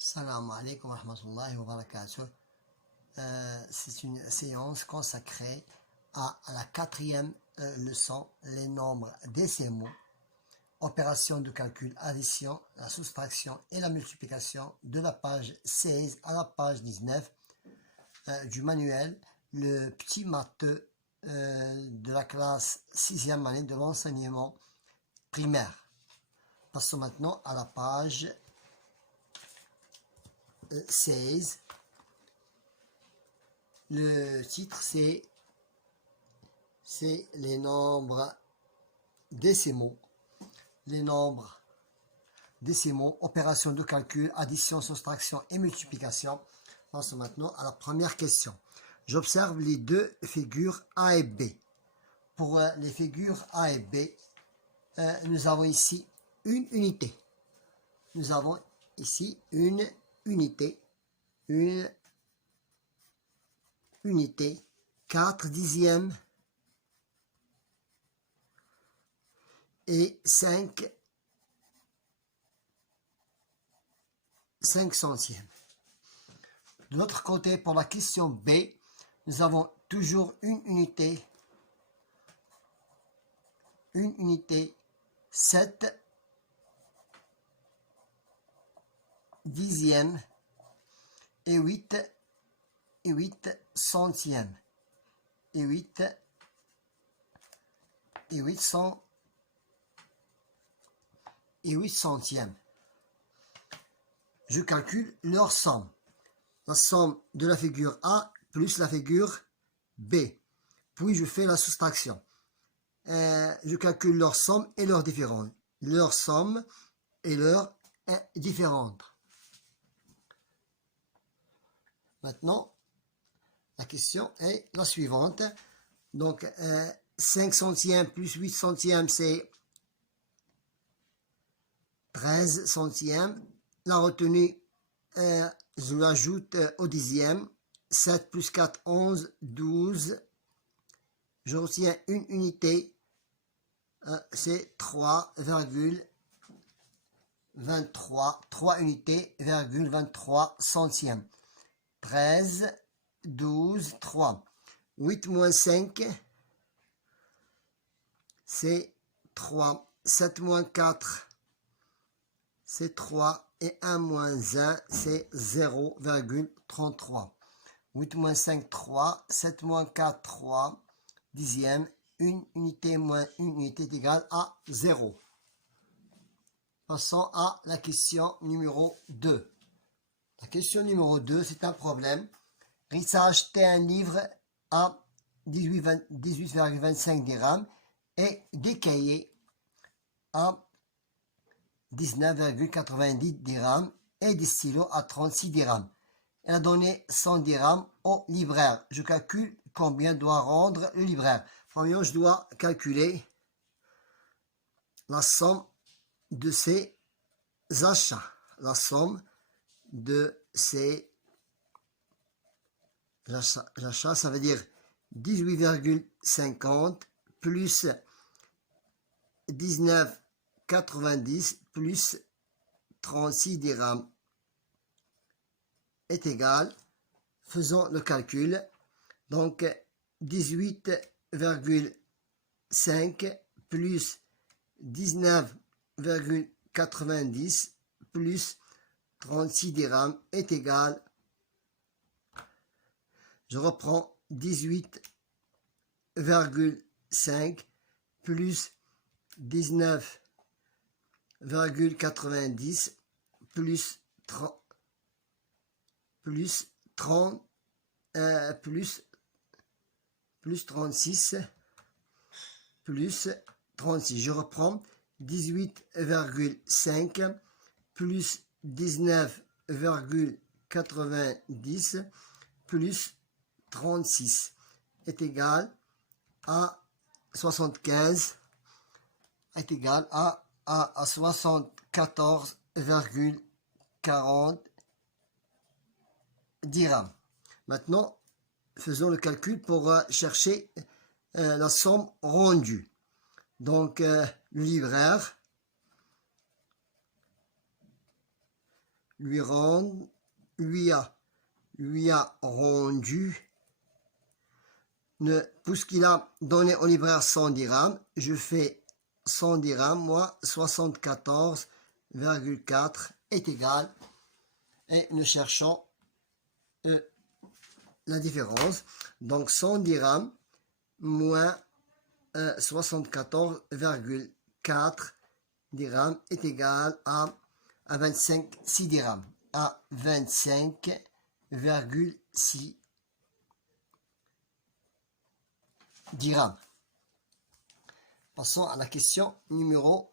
Salam alaikum wa rahmatullahi wa barakatuh. C'est une séance consacrée à la quatrième leçon, les nombres décimaux, opération de calcul, addition, la soustraction et la multiplication, de la page 16 à la page 19 du manuel, le petit matheux de la classe 6e année de l'enseignement primaire. Passons maintenant à la page 16. Le titre c'est les nombres décimaux. Les nombres décimaux, opération de calcul, addition, soustraction et multiplication. Passons maintenant à la première question. J'observe les deux figures A et B. Pour les figures A et B, nous avons ici une unité. Nous avons ici une unité, 4 dixièmes et 5 centièmes. De l'autre côté, pour la question B, nous avons toujours une unité, 7 dixièmes et 8 centièmes et 8 centièmes. Je calcule leur somme. La somme de la figure A plus la figure B. Puis je fais la soustraction. Je calcule leur somme et leur différence. Leur somme et leur différente. Maintenant, la question est la suivante. Donc, 5 centièmes plus 8 centièmes, c'est 13 centièmes. La retenue, je l'ajoute au dixième. 7 plus 4, 11, 12. Je retiens une unité, c'est 3,23. 3 unités, 23 centièmes. 13, 12, 3. 8 moins 5, c'est 3. 7 moins 4, c'est 3. Et 1 moins 1, c'est 0,33. 8 moins 5, 3. 7 moins 4, 3. Dixième. Une unité moins une unité est égale à 0. Passons à la question numéro 2. La question numéro 2, c'est un problème. Rissa a acheté un livre à 18,25 dirhams et des cahiers à 19,90 dirhams et des stylos à 36 dirhams. Elle a donné 100 dirhams au libraire. Je calcule combien doit rendre le libraire. Premièrement, je dois calculer la somme de ces achats. La somme de ces achats, ça veut dire 18,50 plus 19,90 plus 36 dirhams est égal, faisons le calcul, donc 18,5 plus 19,90 plus 36 dirhams est égal, je reprends 18,5 plus 19,90 plus 36 plus 36. Je reprends 18,5 plus 19,90 plus 36 est égal à 75, est égal à 74,40 dirhams. Maintenant, faisons le calcul pour chercher la somme rendue. Donc, le libraire lui a rendu, puisqu'il a donné au libraire 100 dirhams, je fais 100 dirhams, moi 74,4 est égal, et nous cherchons la différence. Donc 100 dirhams moins 74,4 dirhams est égal à 25,6 dirhams. À 25,6 dirhams. Passons à la question numéro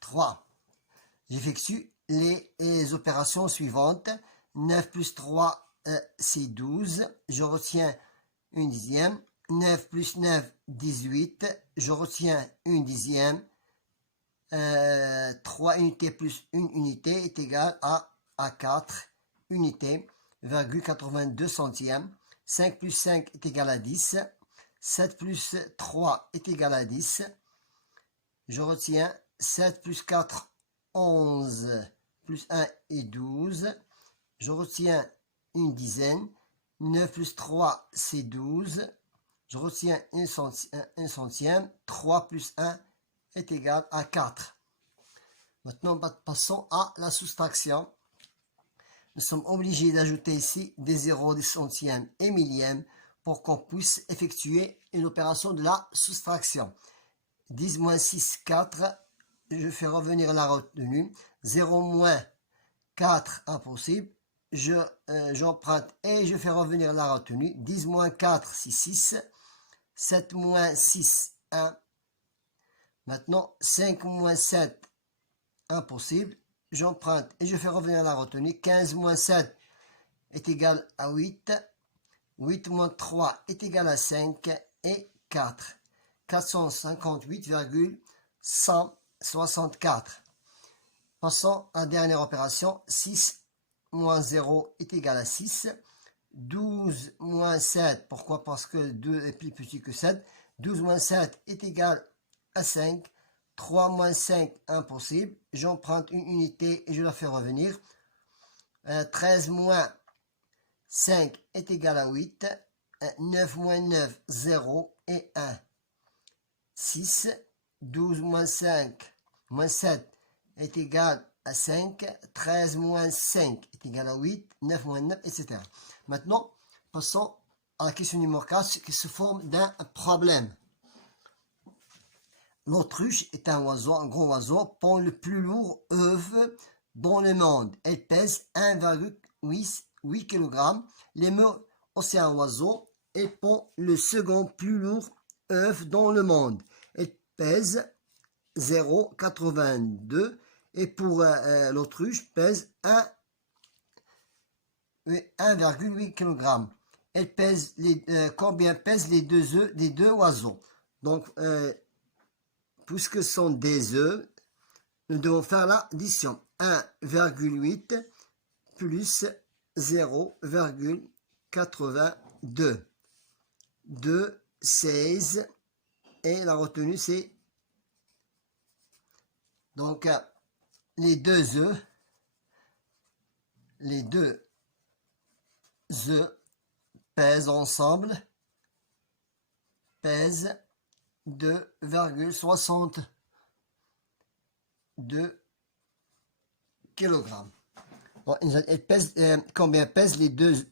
3. J'effectue les opérations suivantes. 9 plus 3, c'est 12. Je retiens une dixième. 9 plus 9, 18. Je retiens une dixième. 3 unités plus 1 unité est égal à 4 unités, 82 centièmes. 5 plus 5 est égal à 10. 7 plus 3 est égal à 10. Je retiens 7 plus 4, 11, plus 1 est 12. Je retiens une dizaine. 9 plus 3, c'est 12. Je retiens un centième. 3 plus 1 est égal à 4. Maintenant, passons à la soustraction. Nous sommes obligés d'ajouter ici des zéros, des centièmes et millièmes pour qu'on puisse effectuer une opération de la soustraction. 10 moins 6, 4. Je fais revenir la retenue. 0 moins 4, impossible. J'emprunte et je fais revenir la retenue. 10 moins 4, c'est 6. 7 moins 6, 1. Maintenant, 5 moins 7, impossible. J'emprunte et je fais revenir la retenue. 15 moins 7 est égal à 8. 8 moins 3 est égal à 5 et 4. 458,164. Passons à la dernière opération. 6 moins 0 est égal à 6. 12 moins 7, pourquoi? Parce que 2 est plus petit que 7. 12 moins 7 est égal à 5. 3 moins 5, impossible. J'emprunte une unité et je la fais revenir. 13 moins 5 est égal à 8. 9 moins 9, 0 et 1. 6. 12 moins 5, moins 7 est égal à 5. 13 moins 5 est égal à 8. 9 moins 9, etc. Maintenant, passons à la question numéro 4 qui se forme d'un problème. L'autruche est un oiseau, un gros oiseau, pond le plus lourd œuf dans le monde. Elle pèse 1,8 kg. Les meules, c'est un oiseau, elle pond le second plus lourd œuf dans le monde. Elle pèse 0,82 et pour l'autruche pèse 1,8 kg. Elle pèse combien pèsent les deux œufs des deux oiseaux? Donc, puisque ce sont des œufs, nous devons faire l'addition. 1,8 plus 0,82. 2, 16. Et la retenue, c'est... Donc, les deux œufs pèsent ensemble, pèsent 2,62 kg. Bon, elle pèse, combien pèsent les deux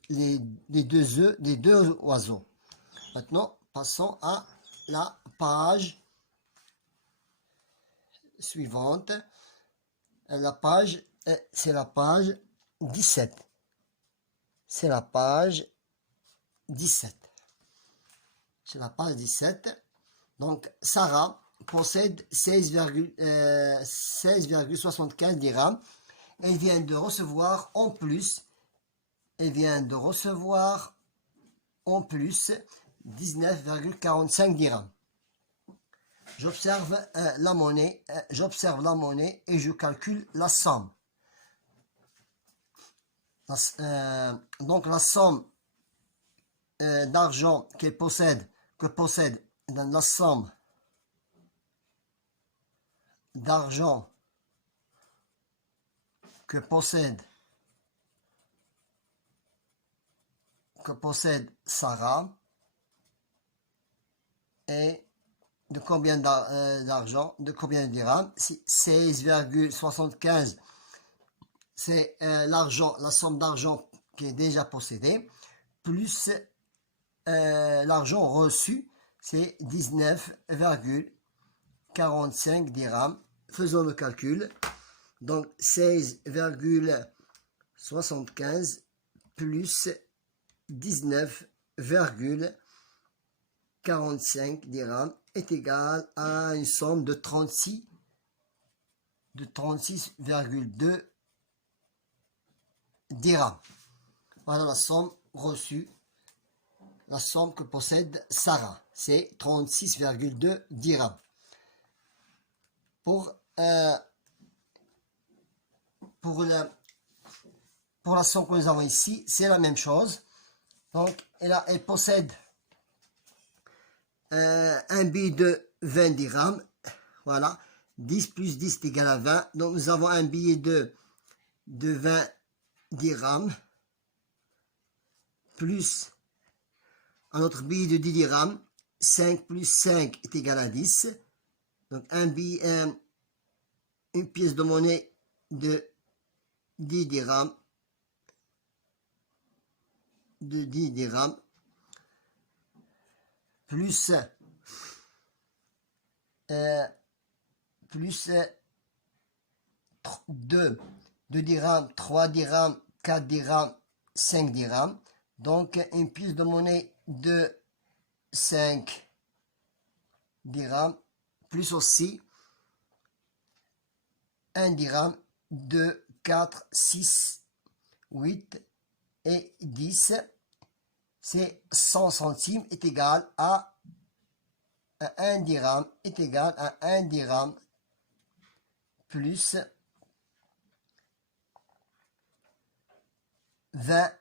œufs des deux oiseaux? Maintenant, passons à la page suivante. La page, c'est la page 17. C'est la page 17. C'est la page 17. Donc, Sarah possède 16,75 dirhams. Elle vient de recevoir en plus, 19,45 dirhams. J'observe la monnaie et je calcule la somme. Donc la somme d'argent que possède dans la somme d'argent que possède Sarah est de combien d'argent, de combien de dirhams? Si 16,75, c'est l'argent, la somme d'argent qui est déjà possédée, plus l'argent reçu, c'est 19,45 dirhams. Faisons le calcul. Donc 16,75 plus 19,45 dirhams est égal à une somme de 36,2 dirhams. Voilà la somme reçue, la somme que possède Sarah, c'est 36,2 dirhams. Pour la somme que nous avons ici, c'est la même chose. Donc, elle possède un billet de 20 dirhams. Voilà. 10 plus 10 est égal à 20. Donc, nous avons un billet de 20 dirhams. Plus un autre billet de 10 dirhams. 5 plus 5 est égal à 10. Donc, une pièce de monnaie de 10 dirhams. Plus 2 dirhams, 3 dirhams, 4 dirhams, 5 dirhams. Donc, une pièce de monnaie de 5 dirhams, plus aussi 1 dirham, 2, 4, 6, 8 et 10. C'est 100 centimes est égal à 1 dirham est égal à 1 dirham plus 20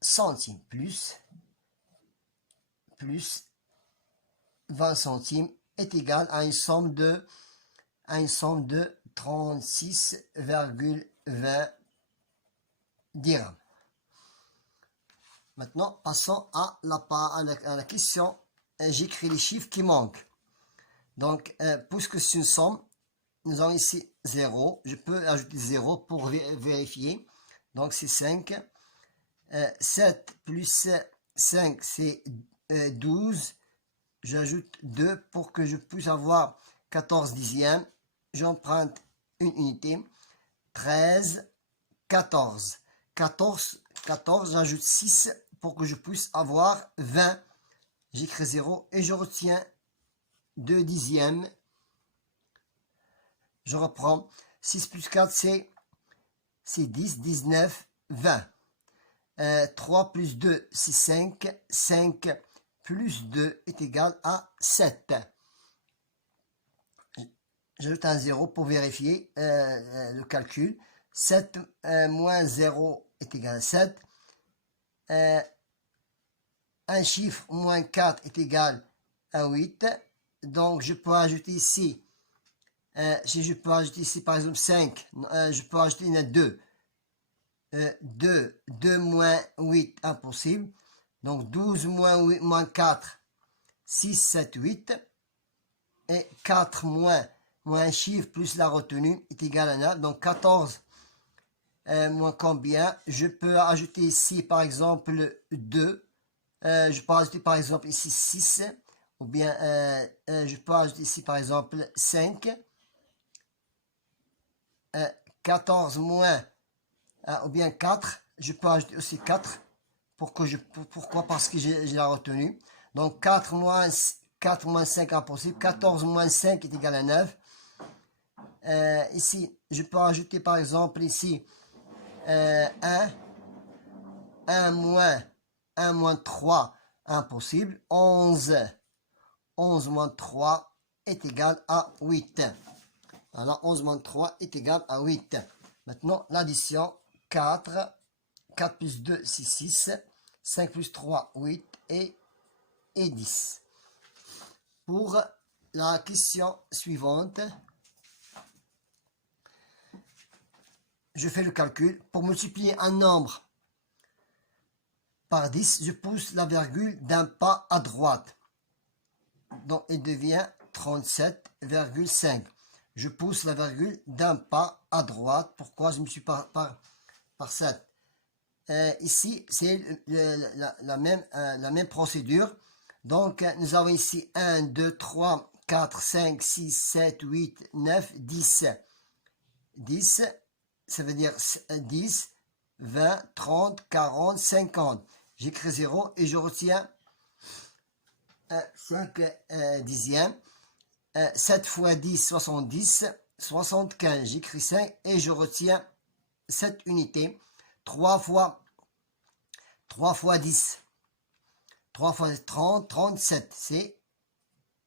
centimes plus 20 centimes est égal à une somme de 36,20 dirhams. Maintenant, passons à la question. J'écris les chiffres qui manquent. Donc, puisque c'est une somme, nous avons ici 0. Je peux ajouter 0 pour vérifier. Donc, c'est 5. 7 plus 5, c'est 12. J'ajoute 2 pour que je puisse avoir 14 dixièmes. J'emprunte une unité. 13, 14. 14, j'ajoute 6 pour que je puisse avoir 20. J'écris 0 et je retiens 2 dixièmes. Je reprends. 6 plus 4, c'est 10, 19, 20. 3 plus 2, c'est 5. 5 plus 2 est égal à 7. J'ajoute un 0 pour vérifier le calcul. 7 moins 0 est égal à 7. Un chiffre moins 4 est égal à 8. Donc, je peux ajouter ici, si je peux ajouter ici par exemple 5, je peux ajouter une 2. 2 moins 8, impossible. Donc, 12 moins 8, moins 4, 6, 7, 8. Et 4 moins un chiffre plus la retenue est égal à 9. Donc, 14 moins combien? Je peux ajouter ici, par exemple, 2. Je peux ajouter, par exemple, ici 6. Ou bien, je peux ajouter ici, par exemple, 5. 14 moins, ou bien 4. Je peux ajouter aussi 4. Pourquoi? Parce que j'ai la retenue. Donc, 4 moins 5, impossible. 14 moins 5 est égal à 9. Ici, je peux ajouter, par exemple, ici, 1 moins 3, impossible. 11 moins 3 est égal à 8. Alors, 11 moins 3 est égal à 8. Maintenant, l'addition, 4 plus 2, c'est 6. 5 plus 3, 8 et 10. Pour la question suivante, je fais le calcul. Pour multiplier un nombre par 10, je pousse la virgule d'un pas à droite. Donc, il devient 37,5. Je pousse la virgule d'un pas à droite. Pourquoi je me suis par 7? Ici, c'est la même procédure. Donc, nous avons ici 1, 2, 3, 4, 5, 6, 7, 8, 9, 10. 10, ça veut dire 10, 20, 30, 40, 50. J'écris 0 et je retiens 5 dixièmes. 7 fois 10, 70. 75. J'écris 5 et je retiens 7 unités. 3 fois 10. 3 fois 30, 37. C'est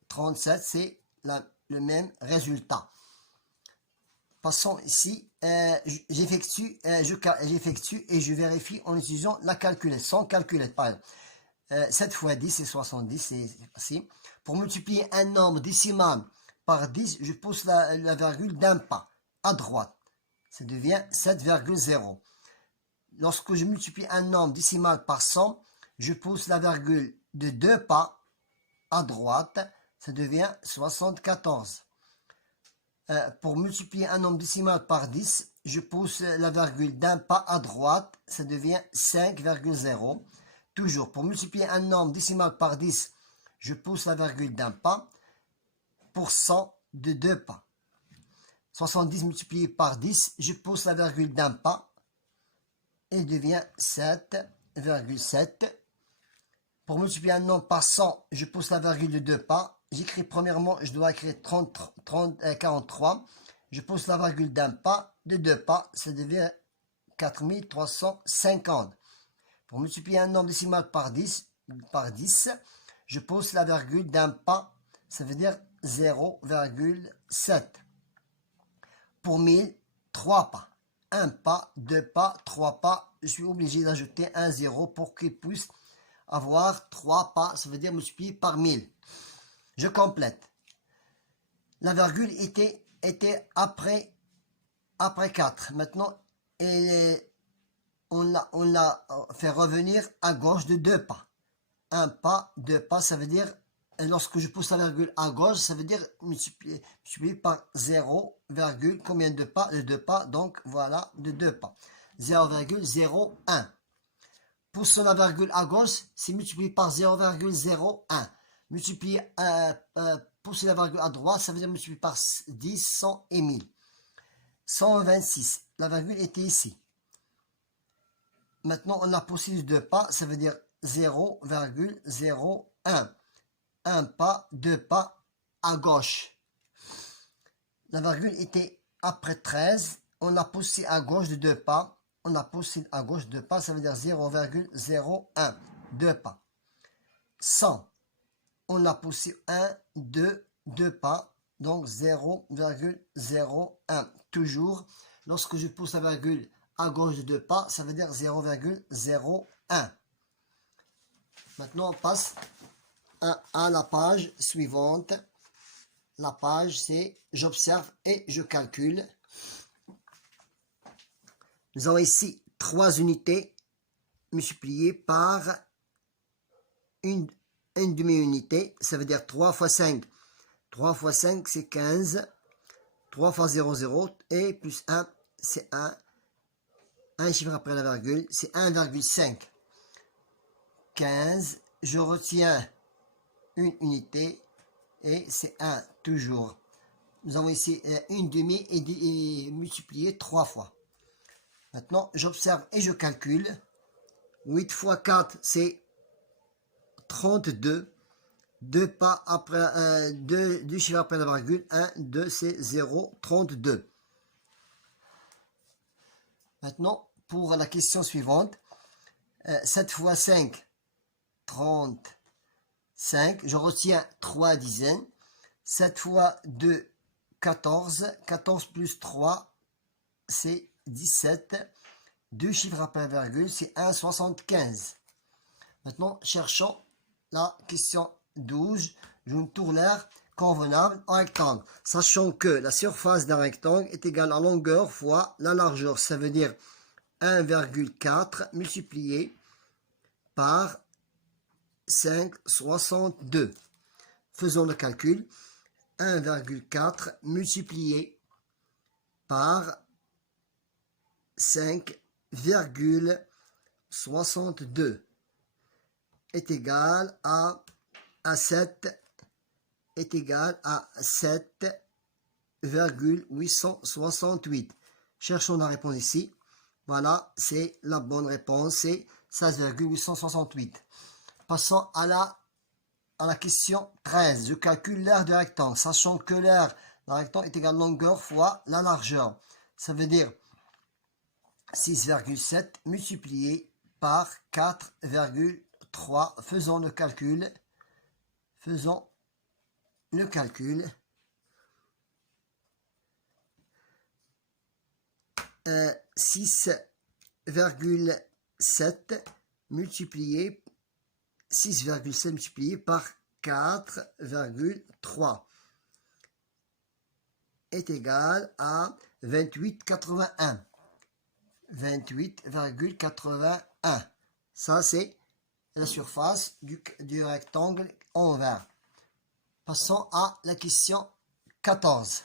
37, c'est le même résultat. Passons ici. J'effectue et je vérifie en utilisant la calculette, sans calculette. Par exemple, 7 fois 10, c'est 70. C'est facile. Pour multiplier un nombre décimal par 10, je pousse la virgule d'un pas à droite. Ça devient 7,0. Lorsque je multiplie un nombre décimal par 100, je pousse la virgule de 2 pas à droite. Ça devient 74. Pour multiplier un nombre décimal par 10, je pousse la virgule d'un pas à droite. Ça devient 5,0. Toujours, pour multiplier un nombre décimal par 10, je pousse la virgule d'un pas pour 100 de 2 pas. 70 multiplié par 10, je pousse la virgule d'un pas et il devient 7,7. Pour multiplier un nombre par 100, je pousse la virgule de 2 pas. J'écris premièrement, je dois écrire 43. Je pousse la virgule d'un pas, de 2 pas, ça devient 4350. Pour multiplier un nombre décimal par 10, je pousse la virgule d'un pas, ça veut dire 0,7. Pour 1000, 3 pas. 1 pas, 2 pas, 3 pas. Je suis obligé d'ajouter un 0 pour qu'il puisse avoir 3 pas, ça veut dire multiplier par 1000. Je complète. La virgule était après 4. Maintenant, on l'a fait revenir à gauche de 2 pas. 1 pas, 2 pas, ça veut dire, lorsque je pousse la virgule à gauche, ça veut dire multiplier par 0, combien de pas? De 2 pas, donc voilà, de 2 pas. 0,01. Pousse la virgule à gauche, c'est multiplié par 0,01. Pousser la virgule à droite, ça veut dire multiplier par 10, 100 et 1000. 126. La virgule était ici. Maintenant, on a poussé de 2 pas, ça veut dire 0,01. 1 pas, 2 pas à gauche. La virgule était après 13. On a poussé à gauche de 2 pas. On a poussé à gauche de 2 pas, ça veut dire 0,01. 2 pas. 100. On a poussé 1, 2, 2 pas. Donc 0,01. Toujours, lorsque je pousse la virgule à gauche de 2 pas, ça veut dire 0,01. Maintenant, on passe à la page suivante. La page, c'est j'observe et je calcule. Nous avons ici 3 unités multipliées par une demi-unité. Ça veut dire 3 fois 5. 3 fois 5, c'est 15. 3 fois 0, 0. Et plus 1, c'est 1. Un chiffre après la virgule, c'est 1,5. 15. Je retiens une unité et c'est 1 toujours. Nous avons ici une demi et multiplié 3 fois. Maintenant, j'observe et je calcule. 8 fois 4, c'est 32. 2 pas après, 2 chiffres après la virgule. 1, 2, c'est 0, 32. Maintenant, pour la question suivante. 7 fois 5, 35. Je retiens 3 dizaines. 7 fois 2, 14. 14 plus 3, c'est 17. 2 chiffres après la virgule, c'est 1,75. Maintenant, cherchons la question 12. Je me tourne l'air. convenable en rectangle, sachant que la surface d'un rectangle est égale à la longueur fois la largeur. Ça veut dire 1,4 multiplié par 5,62. Faisons le calcul. 1,4 multiplié par 5,62 est égal à 7 est égal à 7,868. Cherchons la réponse ici. Voilà, c'est la bonne réponse, c'est 16,868. Passons à la question 13. Je calcule l'aire du rectangle, sachant que l'aire d'un rectangle est égal à la longueur fois la largeur. Ça veut dire 6,7 multiplié par 4,3. Faisons le calcul. Faisons le calcul. 6,7 multiplié par 4,3 est égal à 28,81. 28,81. Ça, c'est la surface du rectangle en vert. Passons à la question 14.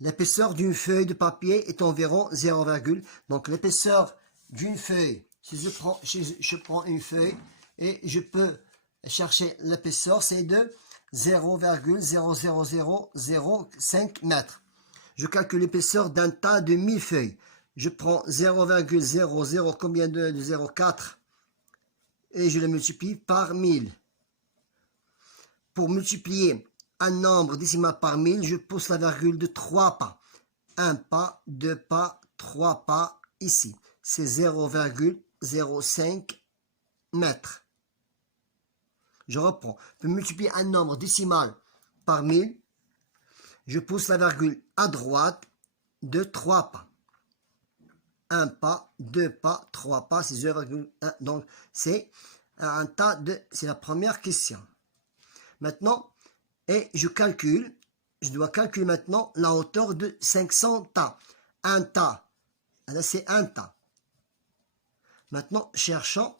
L'épaisseur d'une feuille de papier est environ 0, donc l'épaisseur d'une feuille, si je prends une feuille et je peux chercher l'épaisseur, c'est de 0,00005 mètres. Je calcule l'épaisseur d'un tas de 1000 feuilles. Je prends 0,00, combien de 0,4 et je le multiplie par 1000. Pour multiplier un nombre décimal par 1000, je pousse la virgule de 3 pas. 1 pas, 2 pas, 3 pas ici. C'est 0,05 mètres. Je reprends. Pour multiplier un nombre décimal par 1000, je pousse la virgule à droite de 3 pas. 1 pas, 2 pas, 3 pas, c'est 0,1. Donc, c'est un tas de... C'est la première question. Maintenant, et je dois calculer maintenant la hauteur de 500 tas. Un tas, là c'est un tas. Maintenant, cherchons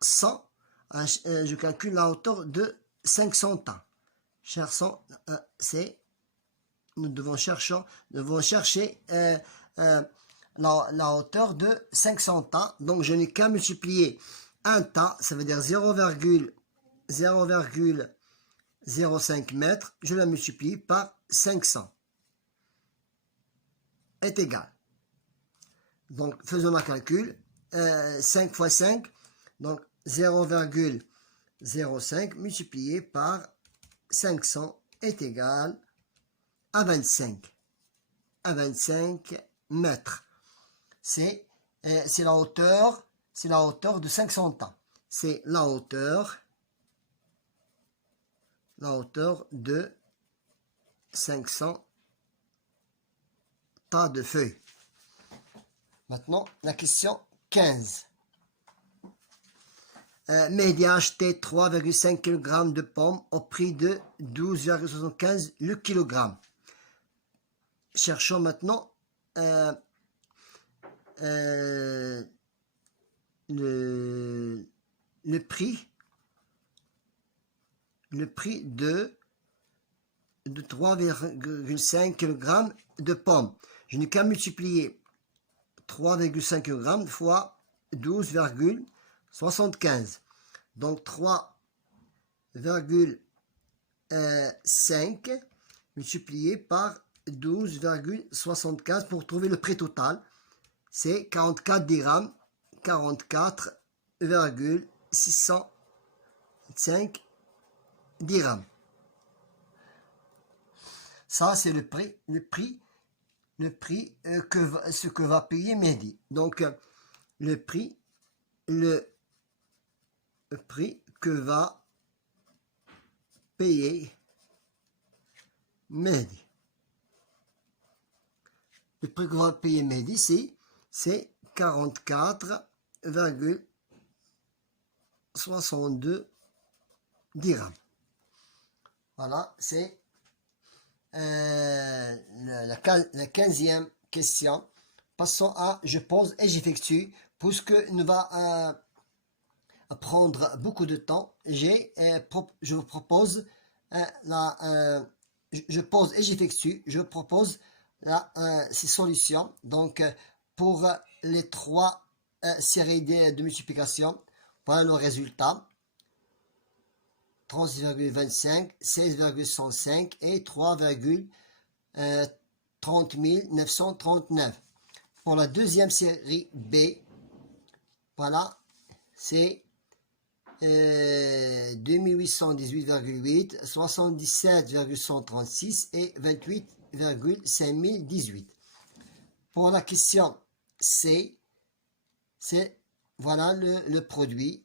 100, je calcule la hauteur de 500 tas. Cherchons, nous devons chercher la hauteur de 500 tas. Donc, je n'ai qu'à multiplier un tas, ça veut dire 0,05 mètres, je la multiplie par 500 est égal. Donc, faisons le calcul. 5 fois 5, donc 0,05 multiplié par 500 est égal à 25. À 25 mètres. C'est la hauteur de 500 tas. C'est la hauteur de 500 tas de feuilles. Maintenant, la question 15. Mehdi a acheté 3,5 kg de pommes au prix de 12,75 le kilogramme. Cherchons maintenant le prix de 3,5 kg de pommes. Je n'ai qu'à multiplier 3,5 kg fois 12,75. Donc 3,5 multiplié par 12,75 pour trouver le prix total. C'est 44 dirhams, 44,605 dirhams. Ça, c'est le prix ce que va payer Mehdi. Donc, le prix que va payer Mehdi. Le prix que va payer Mehdi, c'est 44,62 dirhams. Voilà, c'est la 15e question. Passons à je pose et j'effectue. Puisque nous va prendre beaucoup de temps, je vous propose je pose et j'effectue. Je propose ces solutions. Donc, pour les trois séries de multiplication, voilà le résultat. 36,25, 16,105 et 3,30 939. Pour la deuxième série B, voilà, c'est 2818,8, 77,136 et 28,5018. Pour la question C, c'est voilà le produit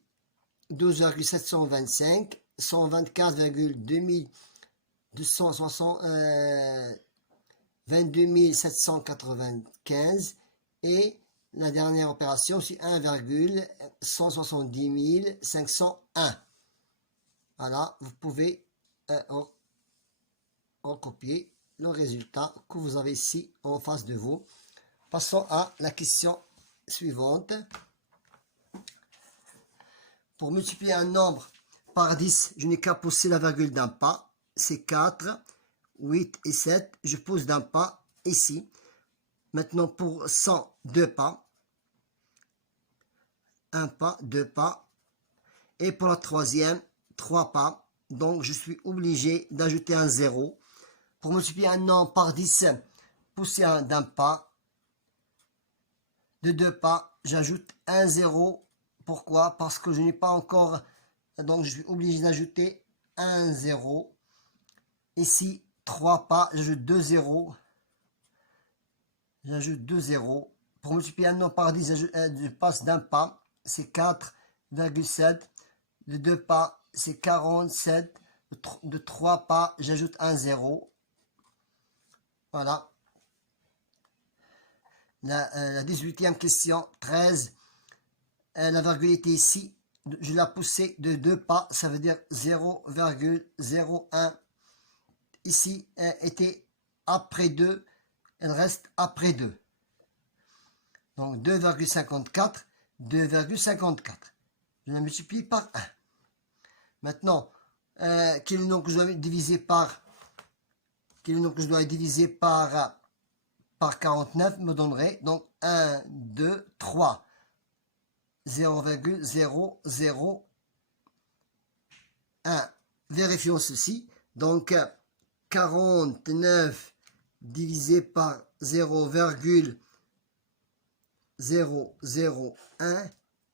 12,725, 22 795 et la dernière opération, c'est 1,170 501. Voilà, vous pouvez recopier le résultat que vous avez ici en face de vous. Passons à la question suivante. Pour multiplier un nombre par 10, je n'ai qu'à pousser la virgule d'un pas. C'est 4, 8 et 7. Je pousse d'un pas ici. Maintenant, pour 100, 2 pas. Un pas, 2 pas. Et pour la troisième, 3 pas. Donc, je suis obligé d'ajouter un 0. Pour multiplier un nombre par 10, pousser d'un pas. De 2 pas, j'ajoute un 0. Pourquoi? Parce que je n'ai pas encore... Donc, je suis obligé d'ajouter un 0. Ici, 3 pas, j'ajoute 2 0. J'ajoute 2 0. Pour multiplier un nombre par 10, je passe d'un pas. C'est 4,7. De 2 pas, c'est 47. De 3 pas, j'ajoute un 0. Voilà. La 18e question, 13. La virgule était ici. Je l'ai poussée de 2 pas. Ça veut dire 0,01. Ici, elle était après 2. Elle reste après 2. Donc 2,54. 2,54. Je la multiplie par 1. Maintenant, quel est le nombre que je dois diviser par... Quel est le nombre que je dois diviser par 49 me donnerait donc 1, 2, 3. 0,001. Vérifions ceci. Donc, 49 divisé par 0,001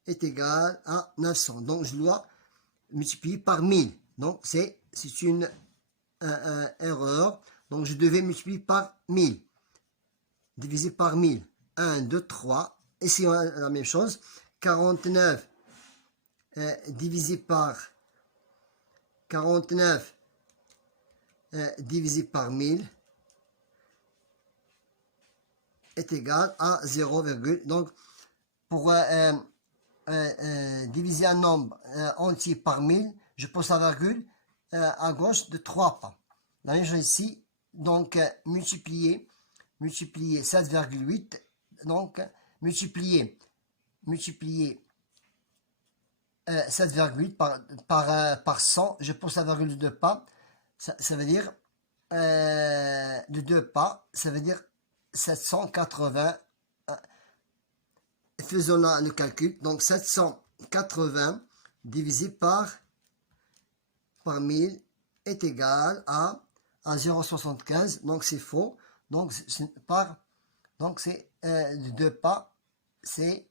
est égal à 900. Donc, je dois multiplier par 1000. Donc, c'est une erreur. Donc, je devais multiplier par 1000. Divisé par 1000. 1, 2, 3. Et c'est la même chose. 49 divisé par 49 divisé par 1000 est égal à 0, donc pour diviser un nombre entier par 1000, je pose la virgule à gauche de 3 pas. La même chose ici, donc multiplier 7,8, donc multiplier 7,8 par 100, je pose la virgule de 2 pas, ça veut dire de 2 pas, ça veut dire 780. Faisons là le calcul. Donc 780 divisé par 1000 est égal à 0,75. Donc c'est faux. Donc c'est de 2 pas, c'est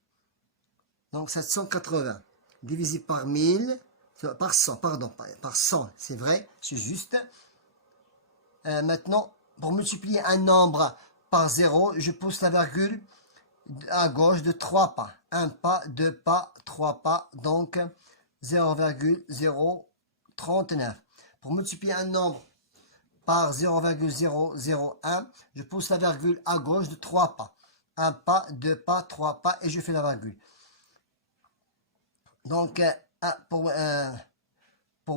donc 780 divisé par 1000, par 100, pardon, par 100, c'est vrai, c'est juste. Maintenant, pour multiplier un nombre par 0, je pousse la virgule à gauche de 3 pas. 1 pas, 2 pas, 3 pas, donc 0,039. Pour multiplier un nombre par 0,001, je pousse la virgule à gauche de 3 pas. 1 pas, 2 pas, 3 pas, et je fais la virgule. Donc, pour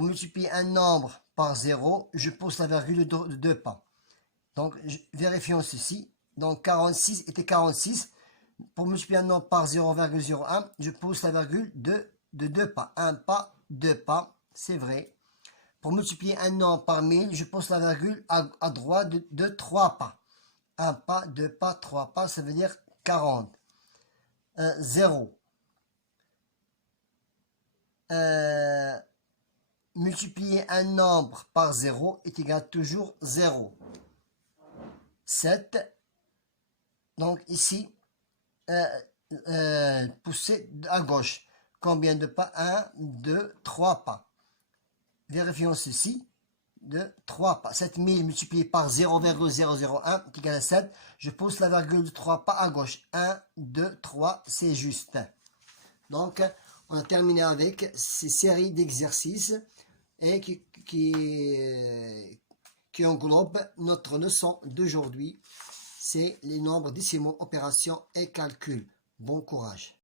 multiplier un nombre par 0, je pousse la virgule de 2 pas. Donc, vérifions ceci. Donc, 46 était 46. Pour multiplier un nombre par 0,01, je pousse la virgule de 2 pas. 1 pas, 2 pas, c'est vrai. Pour multiplier un nombre par 1000, je pousse la virgule à droite de 3 pas. 1 pas, 2 pas, 3 pas, ça veut dire 40. 0. Multiplier un nombre par 0 est égal toujours 0. 7. Donc ici, pousser à gauche. Combien de pas? 1, 2, 3 pas. Vérifions ceci. De 3 pas. 7000 multiplié par 0,001 est égal à 7. Je pousse la virgule de 3 pas à gauche. 1, 2, 3, c'est juste. Donc, on a terminé avec ces séries d'exercices et qui englobent notre leçon d'aujourd'hui. C'est les nombres décimaux, opérations et calculs. Bon courage.